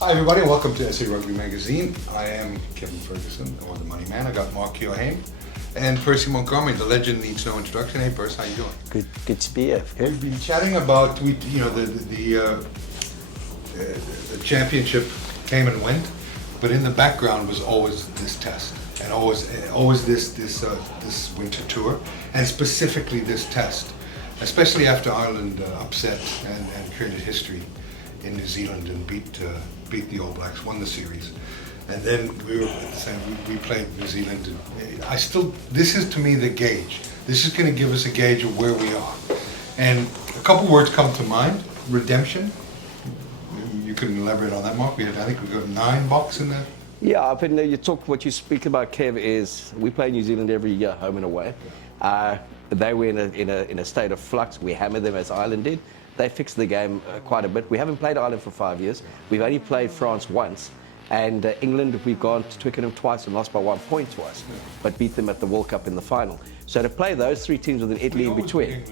Hi everybody, welcome to SA Rugby Magazine. I am Kevin Ferguson, or the Money Man. I got Mark Keohane and Percy Montgomery. The legend needs no introduction. Hey Percy, how you doing? Good to be here. We've been chatting about the championship came and went, but in the background was always this test, and always this winter tour, and specifically this test, especially after Ireland upset and created history in New Zealand and beat the All Blacks, won the series, and then we played New Zealand. And this is to me the gauge. This is going to give us a gauge of where we are, and a couple words come to mind: redemption. You can elaborate on that, Mark. I think we've got 9 Boks in there. Yeah, I mean, what you speak about, Kev, is we play New Zealand every year, home and away. They were in a state of flux. We hammered them as Ireland did. They fixed the game quite a bit. We haven't played Ireland for 5 years. We've only played France once. And England, we've gone to Twickenham twice and lost by 1 point to us, but beat them at the World Cup in the final. So to play those 3 teams with an Italy in between,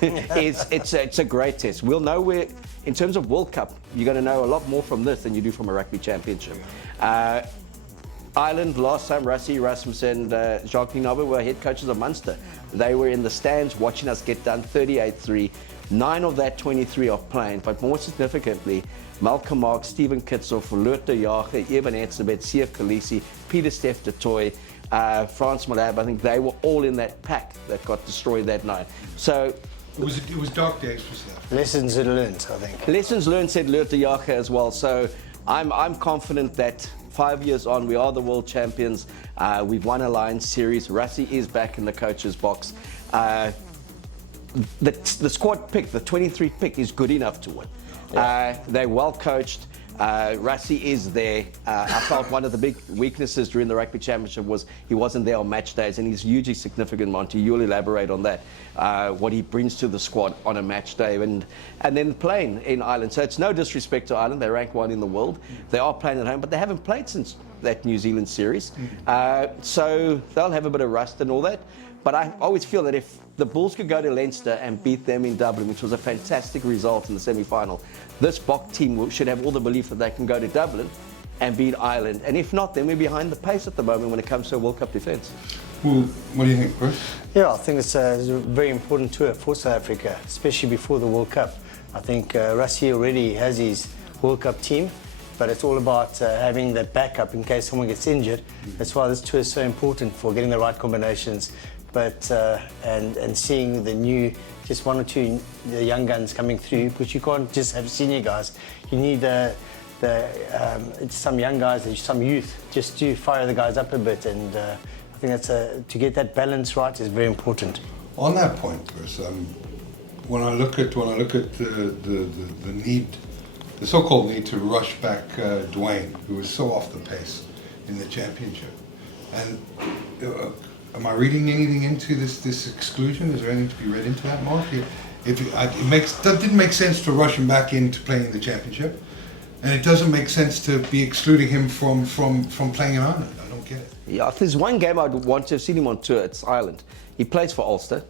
it's a great test. We'll know where, in terms of World Cup, you're going to know a lot more from this than you do from a rugby championship. Ireland, last time, Rassie Erasmus and Jacques Nienaber were head coaches of Munster. They were in the stands watching us get done 38-3. 9 of that 23 are playing, but more significantly, Malcolm Marx, Stephen Kitsoff, Lotte Jager, Evan Etzebeth, Sief Khaleesi, Peter Steph de Toy, Frans Malab. I think they were all in that pack that got destroyed that night. So it was dark days for Steph. Lessons learned, I think. Lessons learned, said Lotte Jager as well. So I'm confident that 5 years on, we are the world champions. We've won a Lions series. Rassie is back in the coach's box. The squad pick, the 23 pick, is good enough to win. Yeah. They're well coached. Rassie is there. I felt one of the big weaknesses during the Rugby Championship was he wasn't there on match days, and he's hugely significant, Monty. You'll elaborate on that, what he brings to the squad on a match day, and then playing in Ireland. So it's no disrespect to Ireland. They rank 1 in the world. They are playing at home, but they haven't played since that New Zealand series. So they'll have a bit of rust and all that. But I always feel that if the Bulls could go to Leinster and beat them in Dublin, which was a fantastic result in the semi-final, this Boks team should have all the belief that they can go to Dublin and beat Ireland. And if not, then we're behind the pace at the moment when it comes to a World Cup defence. Well, what do you think, Bruce? Yeah, I think it's a very important tour for South Africa, especially before the World Cup. I think Rassie already has his World Cup team, but it's all about having that backup in case someone gets injured. That's why this tour is so important, for getting the right combinations. But and seeing the new, just 1 or 2 the young guns coming through, because you can't just have senior guys. You need some young guys and some youth just to fire the guys up a bit. And I think that's to get that balance right is very important. On that point, Chris, when I look at the need, the so-called need to rush back Dwayne, who was so off the pace in the championship, and. Am I reading anything into this exclusion? Is there anything to be read into that, Mark? That didn't make sense to rush him back into playing the championship, and it doesn't make sense to be excluding him from playing in Ireland. I don't get it. Yeah, if there's one game I'd want to have seen him on tour, it's Ireland. He plays for Ulster.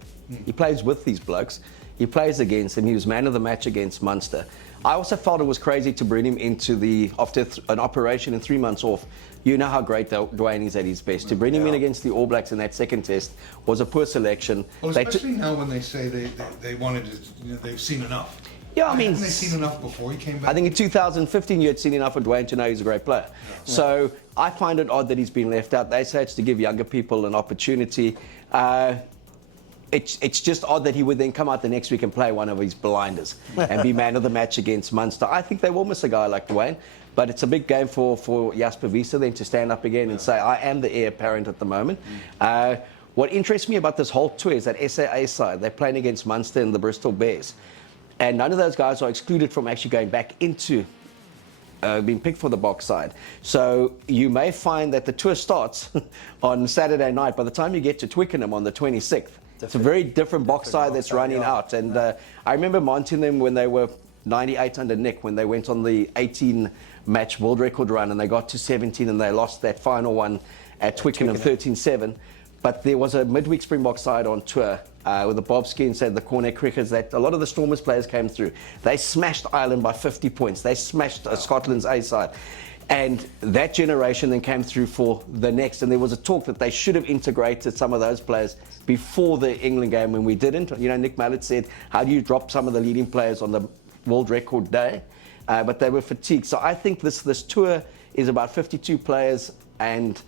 He plays with these blokes. He plays against them. He was man of the match against Munster. I also felt it was crazy to bring him into after an operation and 3 months off. You know how great Dwayne is at his best. To bring him in against the All Blacks in that second test was a poor selection. Well, especially now when they say they wanted to, they've seen enough. Yeah, I mean, haven't they seen enough before he came back? I think in 2015 you had seen enough of Dwayne to know he's a great player. Yeah. So I find it odd that he's been left out. They say it's to give younger people an opportunity. It's just odd that he would then come out the next week and play one of his blinders and be man of the match against Munster. I think they will miss a guy like Dwayne, but it's a big game for Jasper Wiese then to stand up again and say, I am the heir apparent at the moment. What interests me about this whole tour is that SAA side, they're playing against Munster and the Bristol Bears. And none of those guys are excluded from actually going back into being picked for the Boks side. So you may find that the tour starts on Saturday night. By the time you get to Twickenham on the 26th, it's a very different Boks side that's running out. And I remember mounting them when they were 98 under Nick, when they went on the 18-match world record run and they got to 17 and they lost that final one at Twickenham 13-7. but there was a midweek Springbok side on tour with the Bobski and said the corner crickets that a lot of the Stormers players came through. They smashed Ireland by 50 points. They smashed Scotland's A side. And that generation then came through for the next. And there was a talk that they should have integrated some of those players before the England game when we didn't. You know, Nick Mallett said, how do you drop some of the leading players on the world record day? But they were fatigued. So I think this tour is about 52 players, and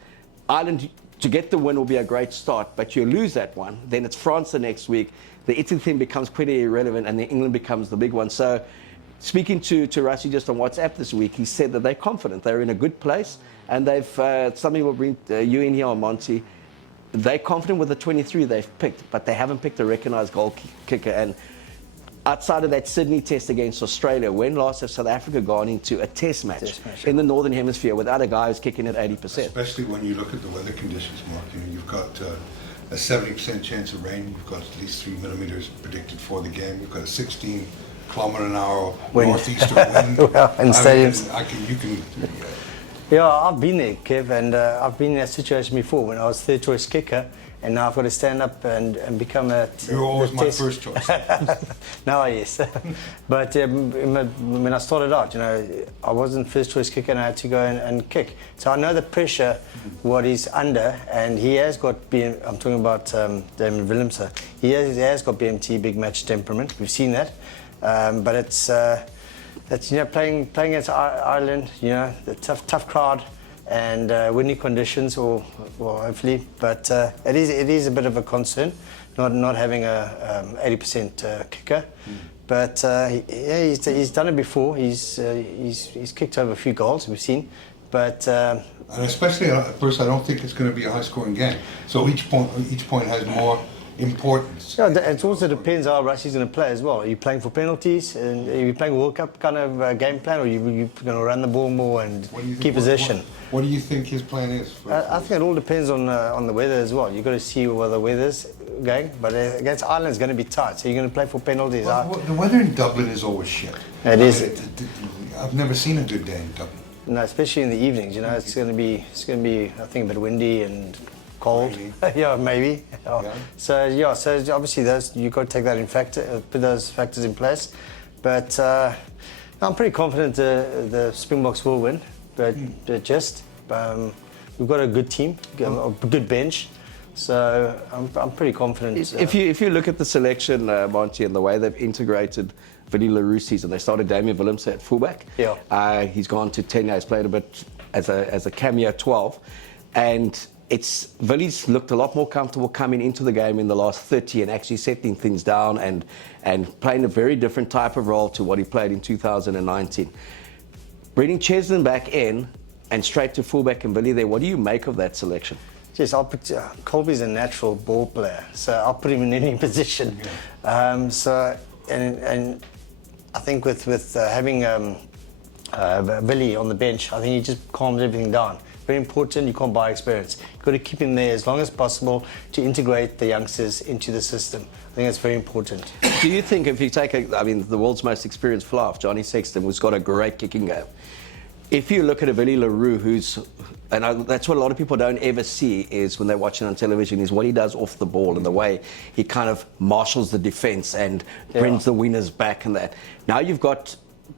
Ireland, to get the win will be a great start, but you lose that one, then it's France the next week. The Italy thing becomes pretty irrelevant, and then England becomes the big one. So, speaking to Rassie just on WhatsApp this week, he said that they're confident, they're in a good place, and they've, something will bring you in here on Monty, they're confident with the 23 they've picked, but they haven't picked a recognised goal kicker. And outside of that Sydney test against Australia, when last has South Africa gone into a test match in the Northern Hemisphere without a guy who's kicking at 80%? Especially when you look at the weather conditions, Mark. You know, you've got a 70% chance of rain. You've got at least 3 millimeters predicted for the game. You've got a 16-kilometre-an-hour northeaster wind. Well, in stadiums. You can. Yeah, I've been there, Kev, and I've been in that situation before when I was third choice kicker, and now I've got to stand up and become a... You're always my first choice. Now, yes. But when I started out, you know, I wasn't first choice kicker and I had to go and kick. So I know the pressure, what he's under, and he has got, I'm talking about Damon Willemse, he has got BMT, big match temperament, we've seen that. But it's, you know, playing against Ireland, you know, the tough crowd, and windy conditions, or well, hopefully, but it is a bit of a concern, not having a 80% kicker. But yeah, he's done it before. He's kicked over a few goals we've seen, but and especially at first, I don't think it's going to be a high-scoring game. So each point has more importance. Yeah, it also depends how Rassie's going to play as well. Are you playing for penalties, and are you playing a World Cup kind of game plan, or are you going to run the ball more and keep possession? What do you think his plan is? I think it all depends on the weather as well. You've got to see where the weather's going, but against Ireland it's going to be tight, so you're going to play for penalties. Well, the weather in Dublin is always shit. It is. I've never seen a good day in Dublin. No, especially in the evenings. You know, it's going to be I think a bit windy and cold. Maybe. Yeah, maybe. Yeah. So yeah, so obviously you've got to take that in put those factors in place. But I'm pretty confident the Springboks will win. But we've got a good team, a good bench. So I'm pretty confident. If you look at the selection, Monty, and the way they've integrated Vinnie Leroux's season, they started Damien Willemse at fullback. Yeah. He's gone to 10. He's played a bit as a cameo 12, and Villy's looked a lot more comfortable coming into the game in the last 30 and actually settling things down and playing a very different type of role to what he played in 2019. Bringing Cheslin back in and straight to fullback and Villy there, what do you make of that selection? Yes, I'll put Colby's a natural ball player, so I'll put him in any position. Yeah. And I think with having Villy on the bench, I think he just calms everything down. Very important, you can't buy experience. You've got to keep him there as long as possible to integrate the youngsters into the system. I think that's very important. Do you think if you take, the world's most experienced fluff, Johnny Sexton, who's got a great kicking game, if you look at a Vinnie Leroux that's what a lot of people don't ever see is when they're watching on television, is what he does off the ball and the way he kind of marshals the defence and brings the winners back and that. Now you've got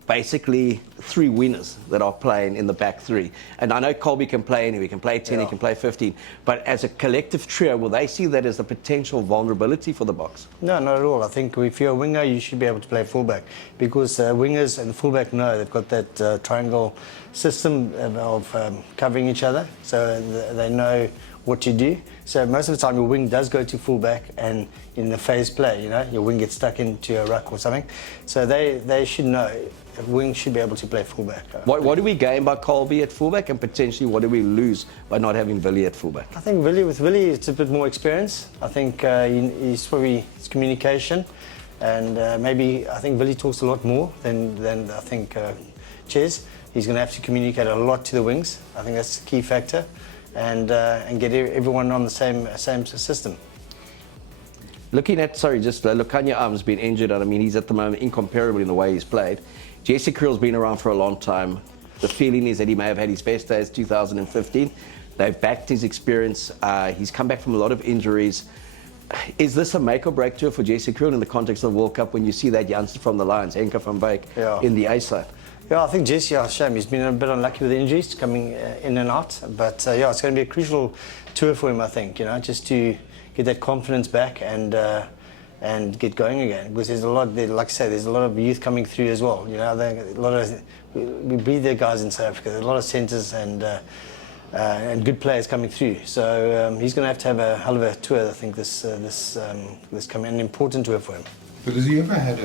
basically 3 winners that are playing in the back 3. And I know Colby can play anywhere, he can play 10, he can play 15. But as a collective trio, will they see that as a potential vulnerability for the Boks? No, not at all. I think if you're a winger, you should be able to play fullback, because wingers and fullback know they've got that triangle system of covering each other, so they know what to do. So most of the time your wing does go to fullback, and in the phase play, you know, your wing gets stuck into a ruck or something. So they should know. A wing should be able to play fullback. What do we gain by Colby at fullback, and potentially what do we lose by not having Villy at fullback? I think with Villy it's a bit more experience. I think he's probably his communication, and I think Villy talks a lot more than I think Ches. He's going to have to communicate a lot to the wings. I think that's the key factor, and get everyone on the same system. Looking at, Lukhanyo Arm's been injured, and he's at the moment incomparable in the way he's played. Jesse Kriel's been around for a long time. The feeling is that he may have had his best days 2015. They've backed his experience. He's come back from a lot of injuries. Is this a make or break tour for Jesse Kriel in the context of the World Cup when you see that youngster from the Lions, Henke van Beek, in the A side? Yeah, I think Jesse, shame, he's been a bit unlucky with injuries coming in and out. But yeah, it's going to be a crucial tour for him, I think, just to get that confidence back and get going again. Because there's a lot, like I say, there's a lot of youth coming through as well. We breed their guys in South Africa. There's a lot of centres and good players coming through. So he's going to have a hell of a tour, I think, this coming, an important tour for him. But has he ever had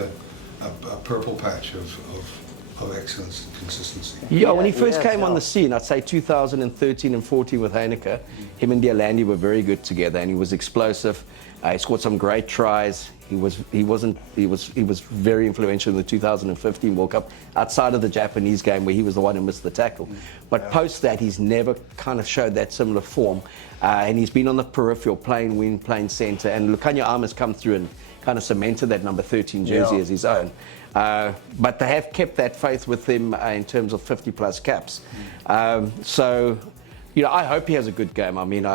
a purple patch of excellence and consistency? Yeah, when he first came on the scene, I'd say 2013 and 14 with Heineke, him and Deolandi were very good together, and he was explosive. He scored some great tries. He was very influential in the 2015 World Cup, outside of the Japanese game where he was the one who missed the tackle. But post that, he's never kind of showed that similar form, and he's been on the peripheral, playing wing, playing centre, and Lukhanyo Ama's come through and kind of cemented that number 13 jersey as his own. But they have kept that faith with him in terms of 50 plus caps. So, I hope he has a good game. I mean,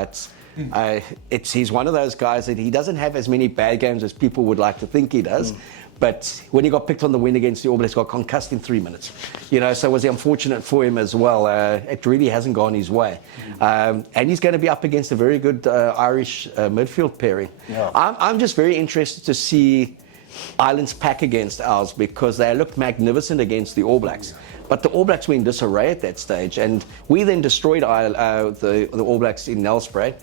he's one of those guys that he doesn't have as many bad games as people would like to think he does. But when he got picked on the win against the All Blacks, got concussed in 3 minutes. So it was unfortunate for him as well. It really hasn't gone his way. And he's going to be up against a very good Irish midfield pairing. Yeah. I'm just very interested to see Ireland's pack against ours, because they looked magnificent against the All Blacks. But the All Blacks were in disarray at that stage, and we then destroyed the All Blacks in Nelspruit.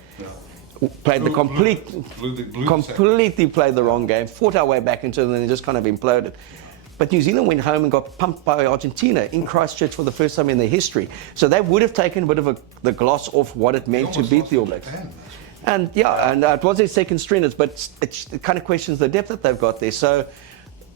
Played completely played the wrong game, fought our way back into it, and then just kind of imploded. But New Zealand went home and got pumped by Argentina in Christchurch for the first time in their history. So they would have taken a bit of the gloss off what it meant to beat the All Blacks. And it was their second stringers, but it kind of questions the depth that they've got there. So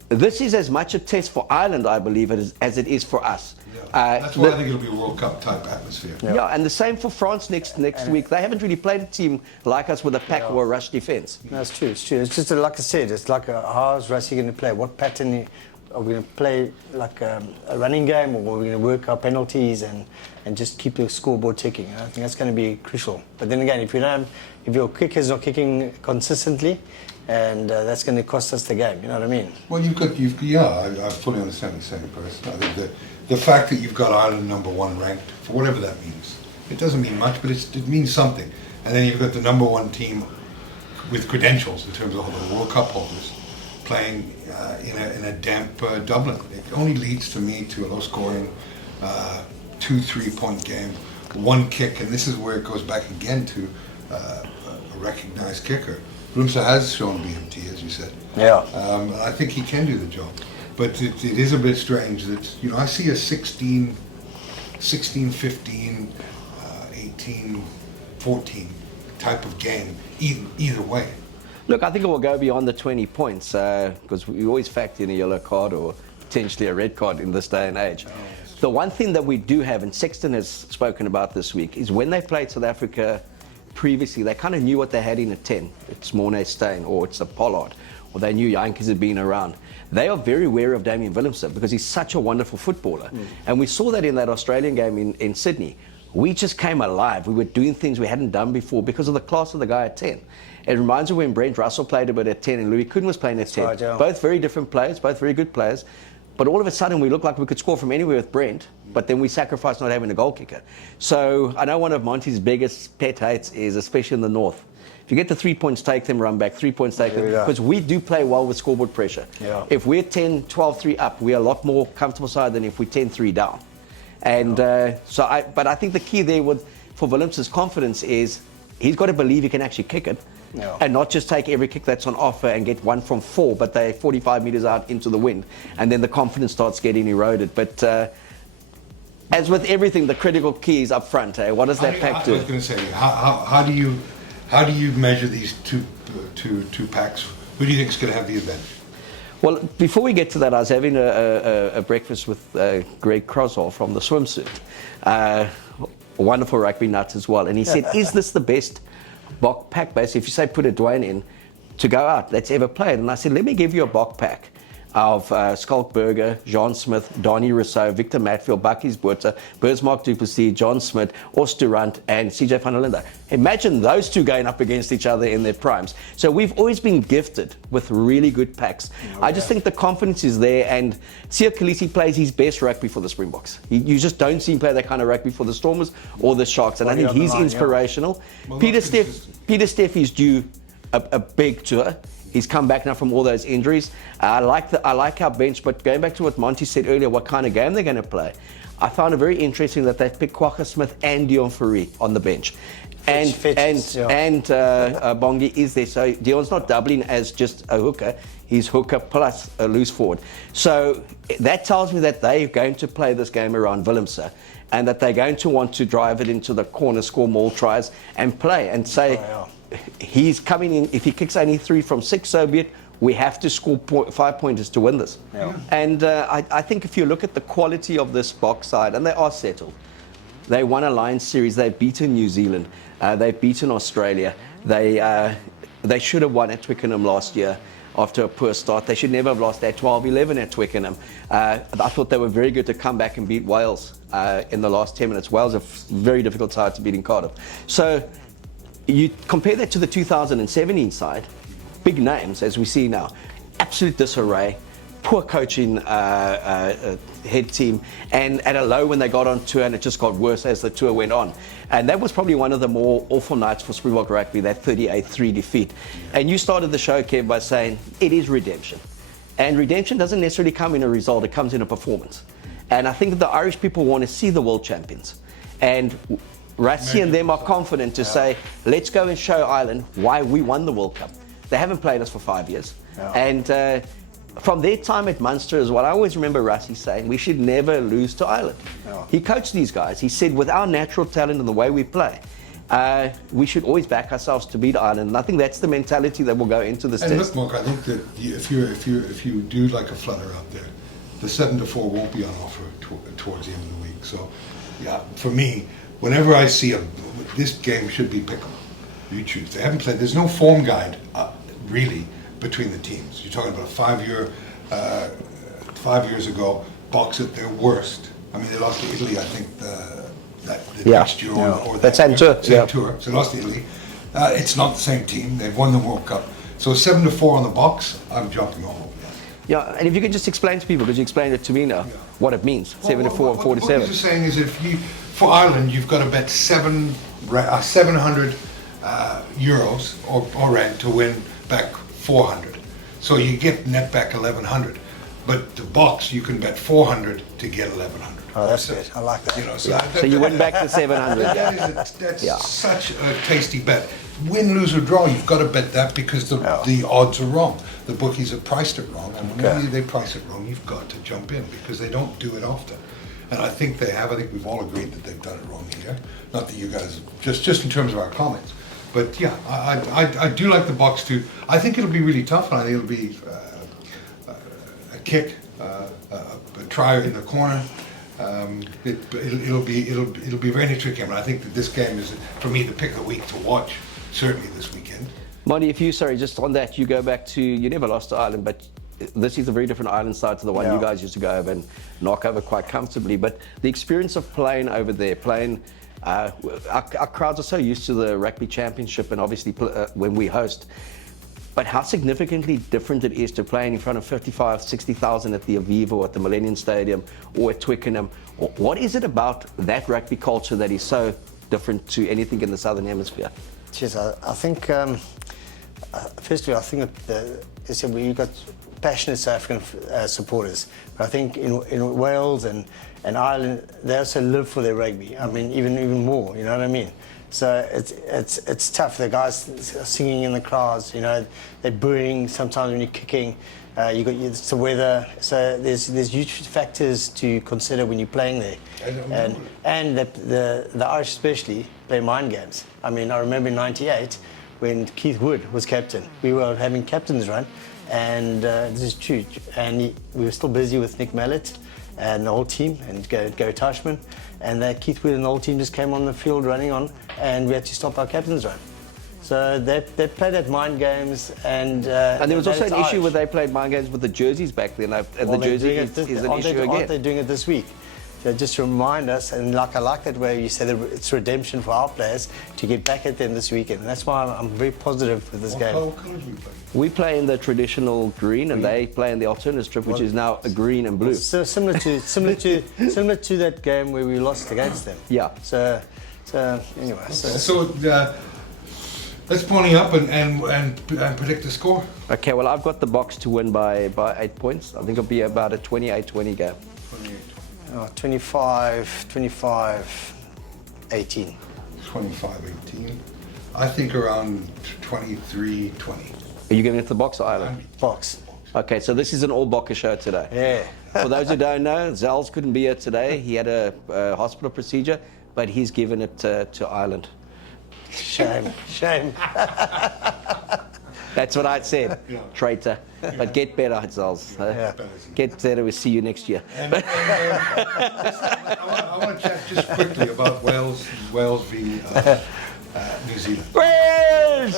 this is as much a test for Ireland, I believe, as it is for us. Yeah. That's why I think it'll be a World Cup type atmosphere. Yeah, and the same for France next week. They haven't really played a team like us with a pack or a rush defence. That's true. It's true. It's just like I said. It's like how is Rassie going to play? What pattern are we going to play? Like a running game, or are we going to work our penalties and just keep the scoreboard ticking? I think that's going to be crucial. But then again, if your kicker's not kicking consistently, and that's going to cost us the game. You know what I mean? Well, I fully understand what you're saying, Percy. I think the fact that you've got Ireland number 1 ranked, for whatever that means, it doesn't mean much, but it means something. And then you've got the number 1 team with credentials in terms of the World Cup holders playing in a damp Dublin. It only leads to me to a low-scoring 2-3 point game, 1 kick, and this is where it goes back again to a recognised kicker. Bloomsa has shown BMT, as you said. Yeah. And I think he can do the job. But it is a bit strange that, I see a 16, 15, 18, 14 type of game either way. Look, I think it will go beyond the 20 points because we always factor in a yellow card or potentially a red card in this day and age. The one thing that we do have, and Sexton has spoken about this week, is when they played South Africa previously, they kind of knew what they had in a 10. It's Morné Steyn or it's a Pollard, or they knew Jantjies had been around. They are very wary of Damian Willemse because he's such a wonderful footballer. And we saw that in that Australian game in Sydney. We just came alive. We were doing things we hadn't done before because of the class of the guy at 10. It reminds me when Brent Russell played a bit at 10 and Louis Kuhn was playing at 10. Right, yeah. Both very different players, both very good players. But all of a sudden we looked like we could score from anywhere with Brent, but then we sacrificed not having a goal kicker. So I know one of Monty's biggest pet hates is, especially in the north, if you get the 3 points, take them, run back, 3 points, take them. Because we do play well with scoreboard pressure. Yeah. If we're 10, 12-3 up, we're a lot more comfortable side than if we're 10-3 down. And but I think the key there for Willemse's confidence is he's got to believe he can actually kick it. Yeah. And not just take every kick that's on offer and get 1 from 4, but they're 45 metres out into the wind. And then the confidence starts getting eroded. But as with everything, the critical key is up front. What does that pack do? I was going to say, how do you measure these two packs? Who do you think is going to have the advantage? Well, before we get to that, I was having a breakfast with Greg Croswell from the swimsuit. A wonderful rugby nut as well. And he said, is this the best Bok pack, basically, if you say put a Dwayne in, to go out that's ever played? And I said, let me give you a Bok pack of Skalkberger, Jean Smith, Donnie Rousseau, Victor Matfield, Bucky's Botha, Burnsmark Duplessis, John Smith, Osterrand, and CJ van der Linde. Imagine those two going up against each other in their primes. So we've always been gifted with really good packs. I just think the confidence is there, and Siya Kolisi plays his best rugby for the Springboks. You just don't see him play that kind of rugby for the Stormers or the Sharks, and I think he's inspirational. Well, Peter Steff is due a big tour. He's come back now from all those injuries. I like our bench, but going back to what Monty said earlier, what kind of game they're going to play, I found it very interesting that they've picked Kwagga Smith and Dion Fourie on the bench. And Bongi is there. So Dion's not doubling as just a hooker. He's hooker plus a loose forward. So that tells me that they're going to play this game around Willemse, and that they're going to want to drive it into the corner, score more tries, and play and say, he's coming in. If he kicks only 3 from 6, so be it. We have to score 5 pointers to win this. Yeah. And I think if you look at the quality of this Boks side, and they are settled. They won a Lions series. They've beaten New Zealand. They've beaten Australia. They should have won at Twickenham last year after a poor start. They should never have lost at 12-11 at Twickenham. I thought they were very good to come back and beat Wales in the last 10 minutes. Wales are a very difficult side to beat in Cardiff. So you compare that to the 2017 side, big names as we see now, absolute disarray, poor coaching head team, and at a low when they got on tour, and it just got worse as the tour went on. And that was probably one of the more awful nights for Springbok rugby, that 38-3 defeat. And you started the show, Kev, by saying it is redemption. And redemption doesn't necessarily come in a result, it comes in a performance. And I think the Irish people want to see the world champions. And Rassie and them are confident to say, let's go and show Ireland why we won the World Cup. They haven't played us for 5 years. And from their time at Munster as well, I always remember Rassie saying, we should never lose to Ireland. He coached these guys. He said, with our natural talent and the way we play, we should always back ourselves to beat Ireland. And I think that's the mentality that will go into this test. And look, Mark, I think that if you do like a flutter out there, the 7-4 won't be on offer towards the end of the week. So, yeah, for me, whenever I see this game should be pick'em. You choose. They haven't played. There's no form guide really between the teams. You're talking about a 5 years ago, Boks at their worst. I mean, they lost to Italy. I think the next year or that same tour. Tour. So they lost to Italy. It's not the same team. They've won the World Cup. So 7-4 on the Boks. I'm jumping all over that. Yeah, and if you could just explain to people, because you explained it to me now, what it means. 7-4 and 47. What you're saying is, for Ireland, you've got to bet 700 euros or rand to win back 400. So you get net back 1100. But the Boks, you can bet 400 to get 1100. Oh, that's it. I like that. You know, so you win back to 700. That's such a tasty bet. Win, lose, or draw, you've got to bet that because the odds are wrong. The bookies have priced it wrong, and whenever they price it wrong, you've got to jump in because they don't do it often. And I think they have. I think we've all agreed that they've done it wrong here. Not that you guys, just in terms of our comments. But yeah, I do like the Boks too. I think it'll be really tough, and I think it'll be a kick, a try in the corner. It'll be very tricky. I mean, I think that this game is, for me, the pick of the week to watch, certainly this weekend. Monty, if you, just on that, you go back to, you never lost to Ireland, but this is a very different Ireland side to the one you guys used to go over and knock over quite comfortably. But the experience of playing over there, our crowds are so used to the Rugby Championship and obviously when we host, but how significantly different it is to playing in front of 55, 60,000 at the Aviva or at the Millennium Stadium or at Twickenham. What is it about that rugby culture that is so different to anything in the Southern Hemisphere? Cheers. I think, firstly, I think that you've got passionate South African supporters, but I think in Wales and Ireland, they also live for their rugby. I mean, even more. You know what I mean? So it's tough. The guys are singing in the crowds. You know, they're booing sometimes when you're kicking. It's the weather. So there's huge factors to consider when you're playing there. And the Irish especially play mind games. I mean, I remember in '98 when Keith Wood was captain. We were having captain's run, and this is true. And we were still busy with Nick Mallet and the whole team, and Gary Teichmann, and Keith Wood and the whole team just came on the field running on, and we had to stop our captain's run. So they play that mind games, and there was also an issue Irish. where they played mind games with the jerseys back then, and Well, the they're jersey doing it this- is an aren't issue they, Aren't they again. doing it this week? So just to remind us, and I like that way you said it's redemption for our players to get back at them this weekend. And that's why I'm very positive with this game. What colours we play? We play in the traditional green, and they play in the alternate strip, which is now a green and blue. So similar to that game where we lost against them. Yeah. So anyway. So let's pony up and predict the score. Okay, well, I've got the Boks to win by 8 points. I think it'll be about a 28-20 game. 25, 18. 25-18. I think around 23-20. Are you giving it to the Boks or Ireland? Boks. Okay, so this is an all-Bokker show today. Yeah. For those who don't know, Zels couldn't be here today. He had a hospital procedure, but he's given it to Ireland. Shame. That's what I said, Yeah. traitor. But get better, Zels. Yeah. Get better. We'll see you next year. And, I want to chat just quickly about Wales v New Zealand. Wales!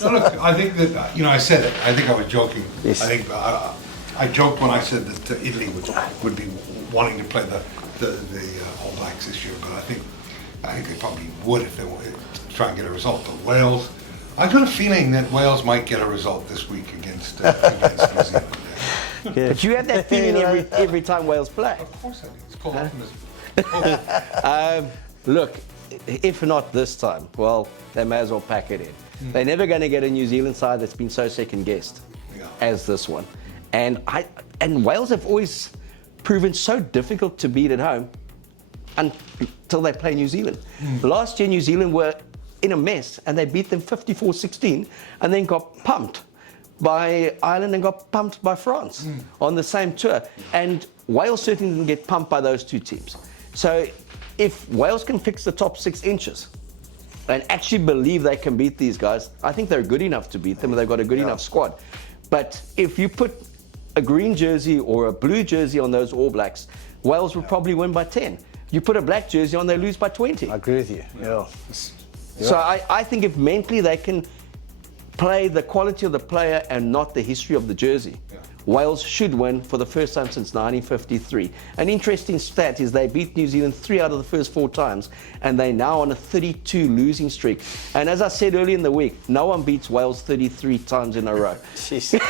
No, look, I think that, I said it. I think I was joking. Yes. I think I joked when I said that Italy would be wanting to play the All Blacks this year, but I think they probably would if they wanted to try and get a result. But Wales, I've got a feeling that Wales might get a result this week against New Zealand. Yeah. But you have that feeling every time Wales play. Of course I do. It's called optimism. Look, if not this time, well, they may as well pack it in. They're never going to get a New Zealand side that's been so second-guessed as this one. And Wales have always proven so difficult to beat at home until they play New Zealand. Last year, New Zealand were in a mess, and they beat them 54-16, and then got pumped by Ireland and got pumped by France on the same tour. And Wales certainly didn't get pumped by those two teams. So if Wales can fix the top 6 inches and actually believe they can beat these guys, I think they're good enough to beat them, and they've got a good enough squad. But if you put a green jersey or a blue jersey on those All Blacks, Wales will probably win by 10. You put a black jersey on, they lose by 20. I agree with you. Yeah. So I think if mentally they can play the quality of the player and not the history of the jersey, Wales should win for the first time since 1953. An interesting stat is they beat New Zealand 3 out of the first 4 times, and they're now on a 32 losing streak. And as I said earlier in the week, no one beats Wales 33 times in a row. Jeez.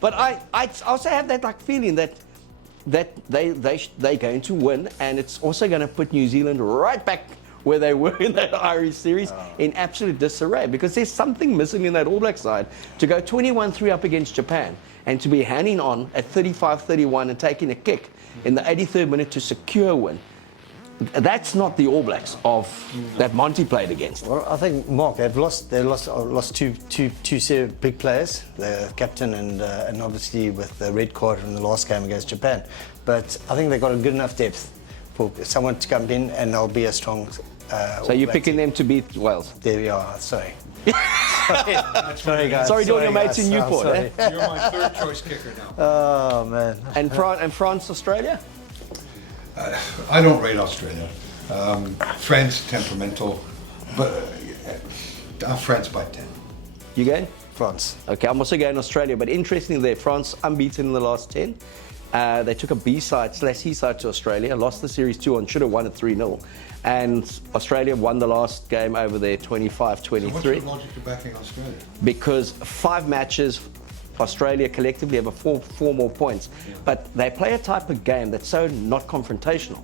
But I also have that feeling that they're going to win, and it's also going to put New Zealand right back where they were in that Irish series in absolute disarray, because there's something missing in that All Black side to go 21-3 up against Japan and to be hanging on at 35-31 and taking a kick in the 83rd minute to secure a win. That's not the All Blacks of that Monty played against. Well, I think, Mark, they lost two big players, the captain and obviously with the red card in the last game against Japan. But I think they've got a good enough depth for someone to come in, and they'll be a strong. So you're picking them to beat Wales? There we are. Sorry. Sorry, guys. Sorry to all your mates in Newport. Sorry. You're my third choice kicker now. Oh man. And France, Australia? I don't rate Australia. France, temperamental, but France by 10. You going? France. Okay, I'm also going Australia, but interestingly there, France unbeaten in the last 10. They took a B-side/C side to Australia, lost the series 2-1, should have won it 3-0. And Australia won the last game over there 25-23. So what's the logic to backing Australia? Because 5 matches, Australia collectively have four more points. But they play a type of game that's so not confrontational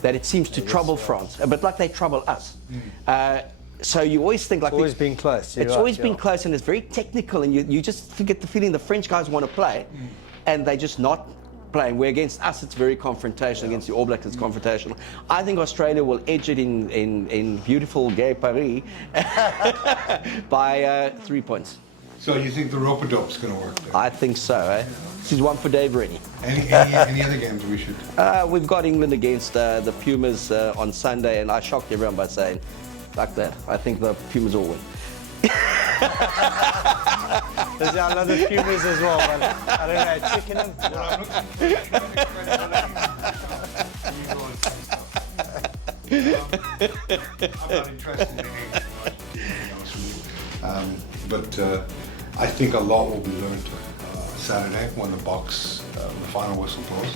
that it seems to trouble France, but like they trouble us. So you always think like... It's always been close. It's always been close, and it's very technical, and you just get the feeling the French guys want to play, and they're just not playing. Where against us, it's very confrontational. Against the All Blacks, it's confrontational. I think Australia will edge it in beautiful gay Paris by 3 points. So you think the rope-a-dope's going to work there? I think so, eh? This is one for Dave Rennie. Any other games we should... We've got England against the Pumas on Sunday, and I shocked everyone by saying, like that, I think the Pumas will win. There's another Pumas as well, but I don't know, Chickenham. I'm not interested in anything much, to be honest with you. But I think a lot will be learned Saturday when the Boks, the final whistle blows.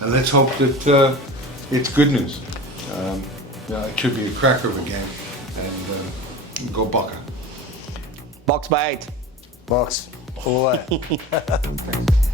And let's hope that it's good news. It should be a cracker of a game. And go Bokke. Boks by 8. Boks, all the way.